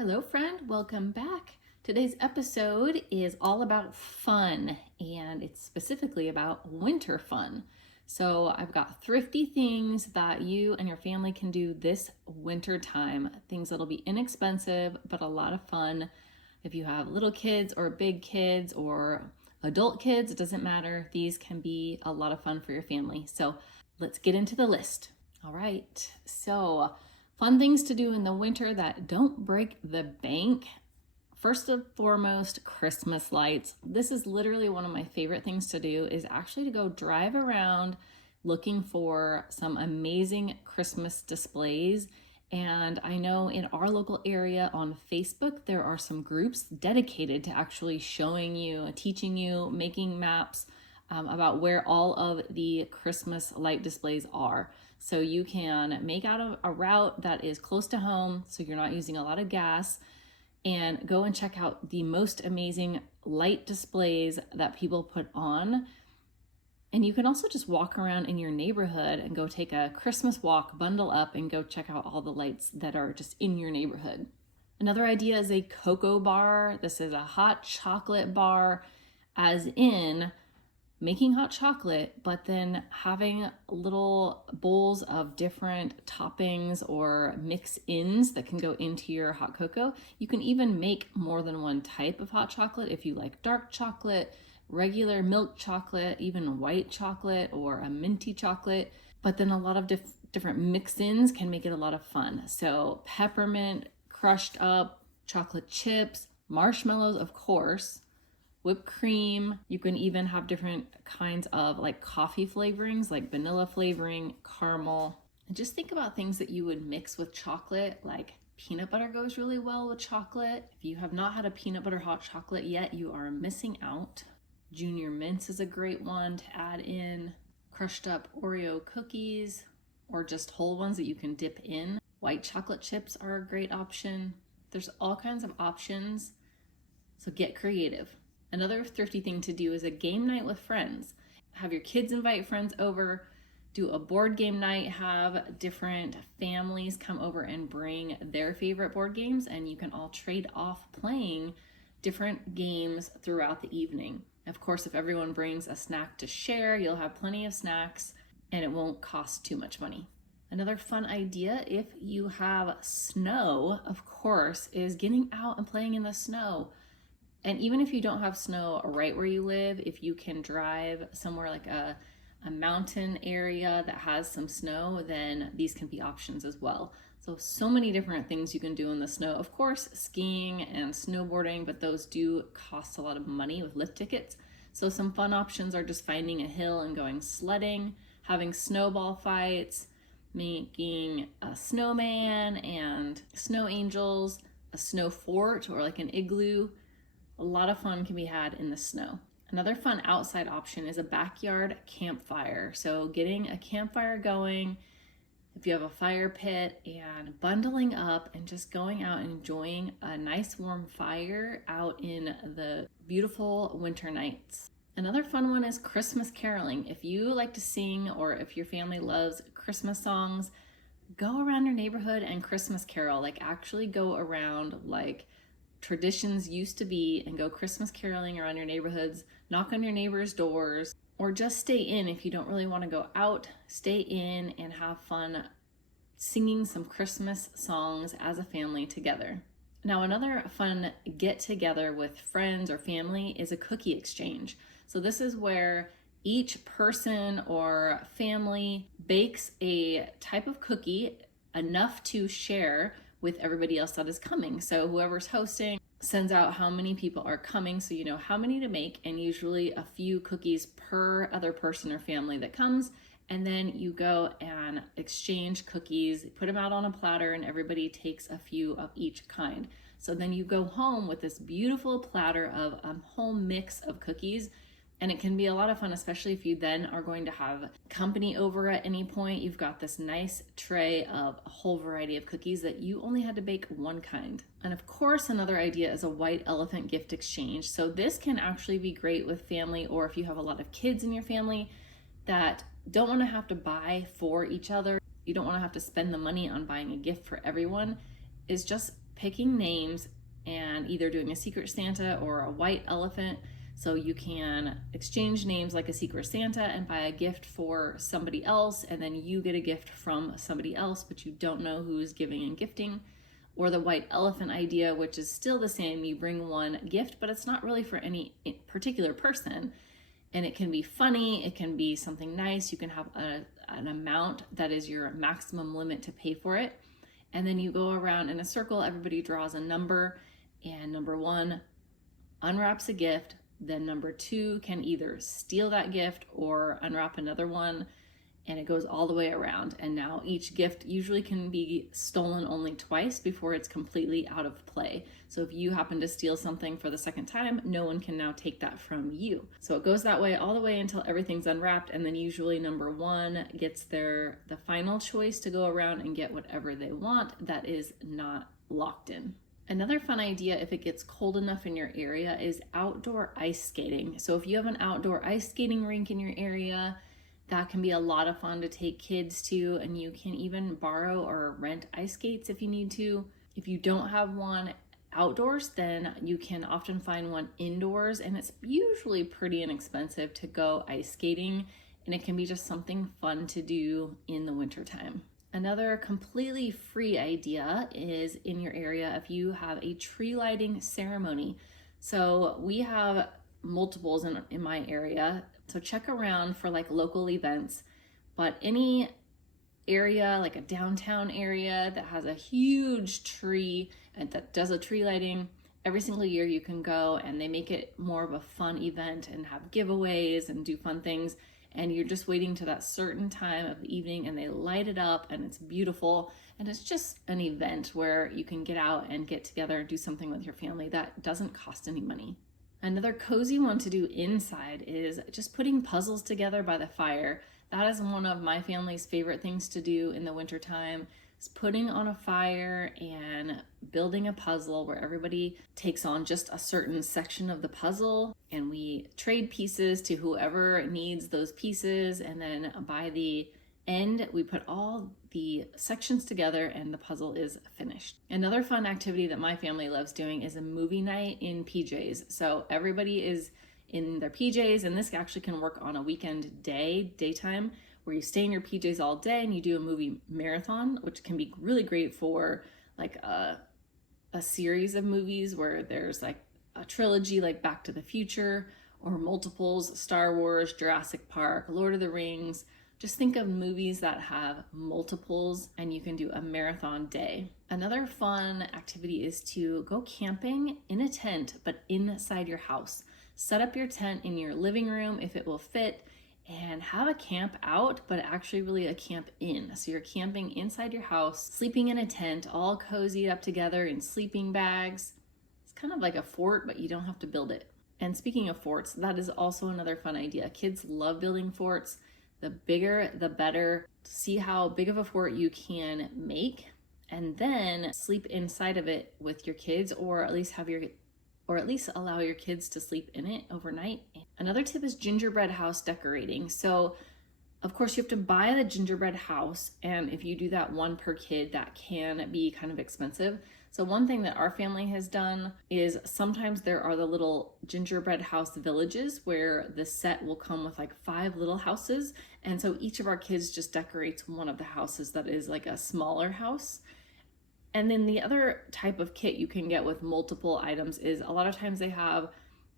Hello, friend. Welcome back. Today's episode is all about fun, and it's specifically about winter fun. So, I've got thrifty things that you and your family can do this winter time, things that'll be inexpensive but a lot of fun. If you have little kids or big kids or adult kids, it doesn't matter. These can be a lot of fun for your family. So, let's get into the list. All right. So, fun things to do in the winter that don't break the bank. First and foremost, Christmas lights. This is literally one of my favorite things to do, is actually to go drive around looking for some amazing Christmas displays. And I know in our local area on Facebook, there are some groups dedicated to actually showing you, teaching you, making maps about where all of the Christmas light displays are. So you can make out a route that is close to home, so you're not using a lot of gas, and go and check out the most amazing light displays that people put on. And you can also just walk around in your neighborhood and go take a Christmas walk, bundle up, and go check out all the lights that are just in your neighborhood. Another idea is a cocoa bar. This is a hot chocolate bar, as in making hot chocolate, but then having little bowls of different toppings or mix-ins that can go into your hot cocoa. You can even make more than one type of hot chocolate if you like dark chocolate, regular milk chocolate, even white chocolate or a minty chocolate. But then a lot of different mix-ins can make it a lot of fun. So peppermint, crushed up, chocolate chips, marshmallows, of course, whipped cream. You can even have different kinds of like coffee flavorings, like vanilla flavoring, caramel. And just think about things that you would mix with chocolate, like peanut butter goes really well with chocolate. If you have not had a peanut butter hot chocolate yet, you are missing out. Junior mints is a great one to add in. Crushed up Oreo cookies, or just whole ones that you can dip in. White chocolate chips are a great option. There's all kinds of options, so get creative. Another thrifty thing to do is a game night with friends. Have your kids invite friends over, do a board game night, have different families come over and bring their favorite board games, and you can all trade off playing different games throughout the evening. Of course, if everyone brings a snack to share, you'll have plenty of snacks and it won't cost too much money. Another fun idea, if you have snow, of course, is getting out and playing in the snow. And even if you don't have snow right where you live, if you can drive somewhere like a mountain area that has some snow, then these can be options as well. So many different things you can do in the snow. Of course, skiing and snowboarding, but those do cost a lot of money with lift tickets. So some fun options are just finding a hill and going sledding, having snowball fights, making a snowman and snow angels, a snow fort or like an igloo. A lot of fun can be had in the snow. Another fun outside option is a backyard campfire. So getting a campfire going, if you have a fire pit, and bundling up and just going out and enjoying a nice warm fire out in the beautiful winter nights. Another fun one is Christmas caroling. If you like to sing, or if your family loves Christmas songs, go around your neighborhood and Christmas carol. Like actually go around like traditions used to be and go Christmas caroling around your neighborhoods, knock on your neighbors' doors, or just stay in if you don't really want to go out. Stay in and have fun singing some Christmas songs as a family together. Now, another fun get together with friends or family is a cookie exchange. So this is where each person or family bakes a type of cookie enough to share with everybody else that is coming. So whoever's hosting sends out how many people are coming, so you know how many to make, and usually a few cookies per other person or family that comes. And then you go and exchange cookies, put them out on a platter, and everybody takes a few of each kind. So then you go home with this beautiful platter of a whole mix of cookies. And it can be a lot of fun, especially if you then are going to have company over at any point. You've got this nice tray of a whole variety of cookies that you only had to bake one kind. And of course, another idea is a white elephant gift exchange. So this can actually be great with family, or if you have a lot of kids in your family that don't want to have to buy for each other. You don't want to have to spend the money on buying a gift for everyone. Is just picking names and either doing a Secret Santa or a white elephant. So you can exchange names like a Secret Santa and buy a gift for somebody else, and then you get a gift from somebody else, but you don't know who's giving and gifting. Or the white elephant idea, which is still the same. You bring one gift, but it's not really for any particular person. And it can be funny, it can be something nice. You can have an amount that is your maximum limit to pay for it. And then you go around in a circle, everybody draws a number, and number one unwraps a gift. Then number two can either steal that gift or unwrap another one, and it goes all the way around. And now each gift usually can be stolen only twice before it's completely out of play. So if you happen to steal something for the second time, no one can now take that from you. So it goes that way all the way until everything's unwrapped, and then usually number one gets the final choice to go around and get whatever they want that is not locked in. Another fun idea, if it gets cold enough in your area, is outdoor ice skating. So if you have an outdoor ice skating rink in your area, that can be a lot of fun to take kids to, and you can even borrow or rent ice skates if you need to. If you don't have one outdoors, then you can often find one indoors, and it's usually pretty inexpensive to go ice skating, and it can be just something fun to do in the wintertime. Another completely free idea is in your area if you have a tree lighting ceremony. So we have multiples in my area, so check around for like local events, but any area like a downtown area that has a huge tree and that does a tree lighting, every single year you can go, and they make it more of a fun event and have giveaways and do fun things. And you're just waiting to that certain time of the evening and they light it up and it's beautiful. And it's just an event where you can get out and get together and do something with your family that doesn't cost any money. Another cozy one to do inside is just putting puzzles together by the fire. That is one of my family's favorite things to do in the wintertime, is putting on a fire and building a puzzle where everybody takes on just a certain section of the puzzle, and we trade pieces to whoever needs those pieces, and then by the end we put all the sections together and the puzzle is finished. Another fun activity that my family loves doing is a movie night in PJs. So everybody is in their PJs, and this actually can work on a weekend daytime, where you stay in your PJs all day and you do a movie marathon, which can be really great for like a series of movies where there's like a trilogy like Back to the Future, or multiples, Star Wars, Jurassic Park, Lord of the Rings. Just think of movies that have multiples and you can do a marathon day. Another fun activity is to go camping in a tent, but inside your house. Set up your tent in your living room if it will fit, and have a camp out, but actually really a camp in. So you're camping inside your house, sleeping in a tent, all cozied up together in sleeping bags. It's kind of like a fort, but you don't have to build it. And speaking of forts, that is also another fun idea. Kids love building forts. The bigger, the better. See how big of a fort you can make, and then sleep inside of it with your kids, or at least allow your kids to sleep in it overnight. Another tip is gingerbread house decorating. So of course you have to buy the gingerbread house, and if you do that one per kid, that can be kind of expensive. So one thing that our family has done is sometimes there are the little gingerbread house villages where the set will come with like 5 little houses, and so each of our kids just decorates one of the houses that is like a smaller house. And then the other type of kit you can get with multiple items is a lot of times they have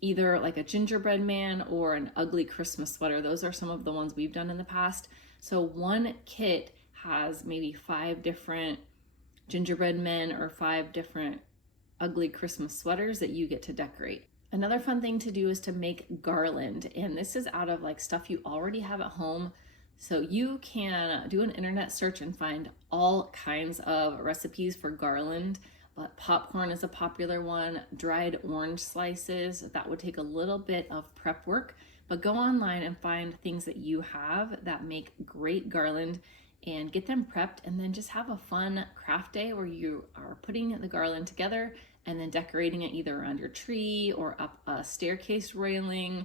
either like a gingerbread man or an ugly Christmas sweater. Those are some of the ones we've done in the past. So one kit has maybe 5 different gingerbread men or 5 different ugly Christmas sweaters that you get to decorate. Another fun thing to do is to make garland, and this is out of like stuff you already have at home. So you can do an internet search and find all kinds of recipes for garland, but popcorn is a popular one. Dried orange slices, that would take a little bit of prep work, but go online and find things that you have that make great garland and get them prepped, and then just have a fun craft day where you are putting the garland together and then decorating it either around your tree or up a staircase railing,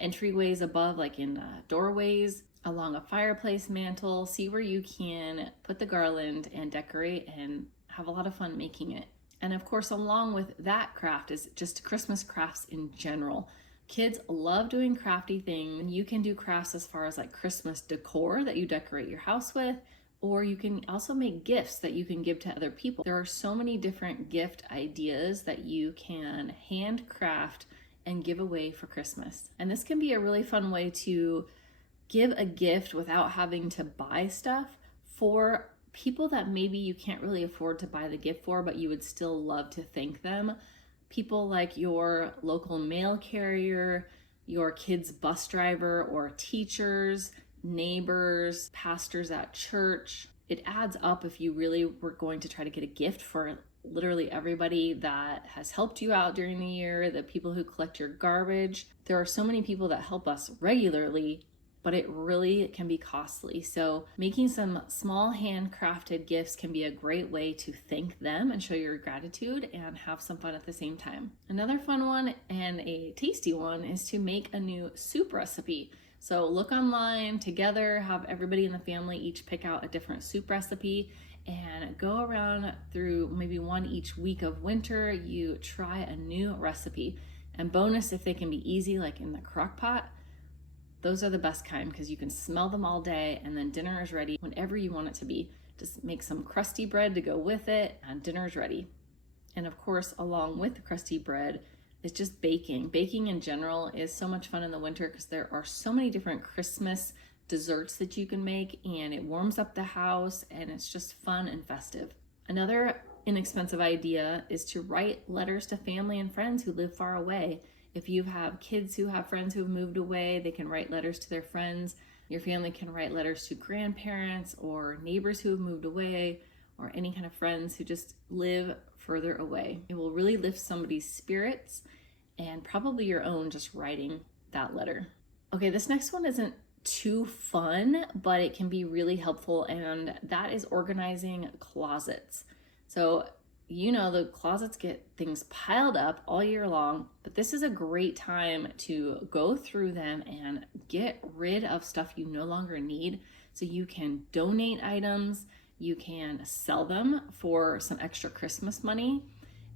entryways above, like in doorways, along a fireplace mantle. See where you can put the garland and decorate and have a lot of fun making it. And of course, along with that craft is just Christmas crafts in general. Kids love doing crafty things. You can do crafts as far as like Christmas decor that you decorate your house with, or you can also make gifts that you can give to other people. There are so many different gift ideas that you can handcraft and give away for Christmas. And this can be a really fun way to give a gift without having to buy stuff for people that maybe you can't really afford to buy the gift for, but you would still love to thank them. People like your local mail carrier, your kid's bus driver or teachers, neighbors, pastors at church. It adds up if you really were going to try to get a gift for literally everybody that has helped you out during the year, the people who collect your garbage. There are so many people that help us regularly, but it really can be costly. So making some small handcrafted gifts can be a great way to thank them and show your gratitude and have some fun at the same time. Another fun one and a tasty one is to make a new soup recipe. So look online together, have everybody in the family each pick out a different soup recipe and go around through maybe one each week of winter. You try a new recipe, and bonus if they can be easy, like in the crock pot. Those are the best kind because you can smell them all day, and then dinner is ready whenever you want it to be. Just make some crusty bread to go with it and dinner is ready. And of course, along with the crusty bread is just baking. Baking in general is so much fun in the winter because there are so many different Christmas desserts that you can make, and it warms up the house and it's just fun and festive. Another inexpensive idea is to write letters to family and friends who live far away. If you have kids who have friends who have moved away, they can write letters to their friends. Your family can write letters to grandparents or neighbors who have moved away, or any kind of friends who just live further away. It will really lift somebody's spirits and probably your own just writing that letter. Okay, this next one isn't too fun, but it can be really helpful, and that is organizing closets. So the closets get things piled up all year long, but this is a great time to go through them and get rid of stuff you no longer need. So you can donate items, you can sell them for some extra Christmas money,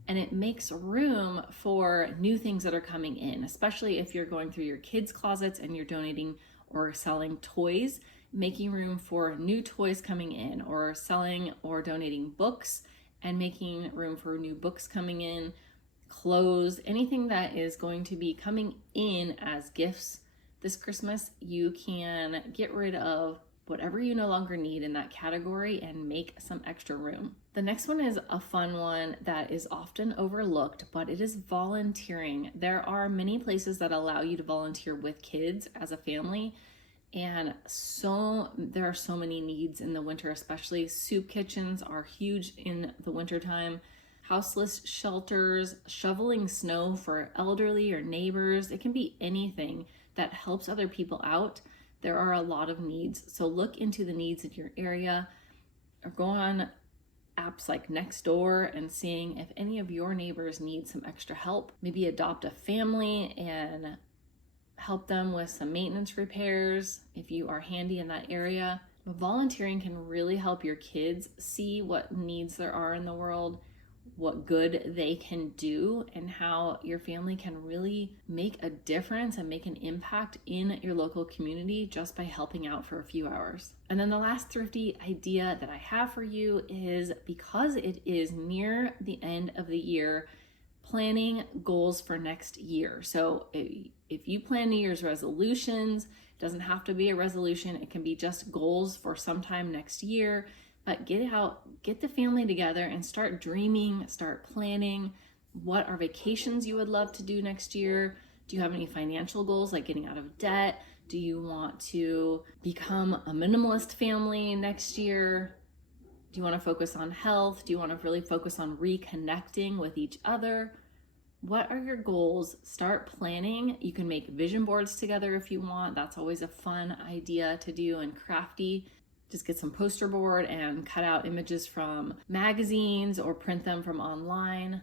and it makes room for new things that are coming in, especially if you're going through your kids' closets and you're donating or selling toys, making room for new toys coming in, or selling or donating books and making room for new books coming in, clothes, anything that is going to be coming in as gifts this Christmas. You can get rid of whatever you no longer need in that category and make some extra room. The next one is a fun one that is often overlooked, but it is volunteering. There are many places that allow you to volunteer with kids as a family, and there are so many needs in the winter, especially. Soup kitchens are huge in the wintertime. Houseless shelters, shoveling snow for elderly or neighbors. It can be anything that helps other people out. There are a lot of needs. So look into the needs in your area, or go on apps like Nextdoor and seeing if any of your neighbors need some extra help. Maybe adopt a family and help them with some maintenance repairs if you are handy in that area. Volunteering can really help your kids see what needs there are in the world, what good they can do, and how your family can really make a difference and make an impact in your local community just by helping out for a few hours. And then the last thrifty idea that I have for you is, because it is near the end of the year, planning goals for next year. So if you plan New Year's resolutions, it doesn't have to be a resolution. It can be just goals for sometime next year. But get the family together and start dreaming, start planning. What are vacations you would love to do next year? Do you have any financial goals like getting out of debt? Do you want to become a minimalist family next year? Do you want to focus on health? Do you want to really focus on reconnecting with each other? What are your goals? Start planning. You can make vision boards together if you want. That's always a fun idea to do and crafty. Just get some poster board and cut out images from magazines or print them from online.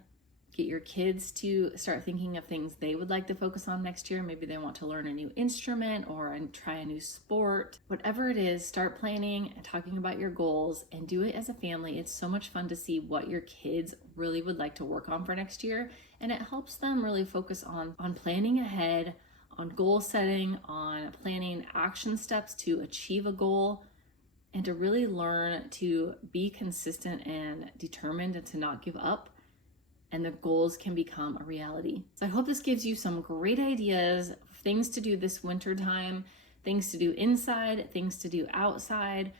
Get your kids to start thinking of things they would like to focus on next year. Maybe they want to learn a new instrument or try a new sport. Whatever it is, start planning and talking about your goals and do it as a family. It's so much fun to see what your kids really would like to work on for next year. And it helps them really focus on planning ahead, on goal setting, on planning action steps to achieve a goal, and to really learn to be consistent and determined and to not give up. And the goals can become a reality. So I hope this gives you some great ideas of things to do this winter time, things to do inside, things to do outside.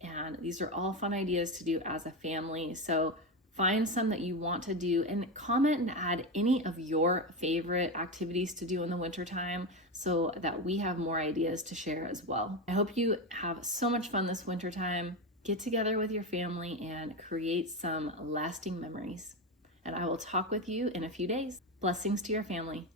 And these are all fun ideas to do as a family. So find some that you want to do and comment and add any of your favorite activities to do in the winter time so that we have more ideas to share as well. I hope you have so much fun this winter time. Get together with your family and create some lasting memories. And I will talk with you in a few days. Blessings to your family.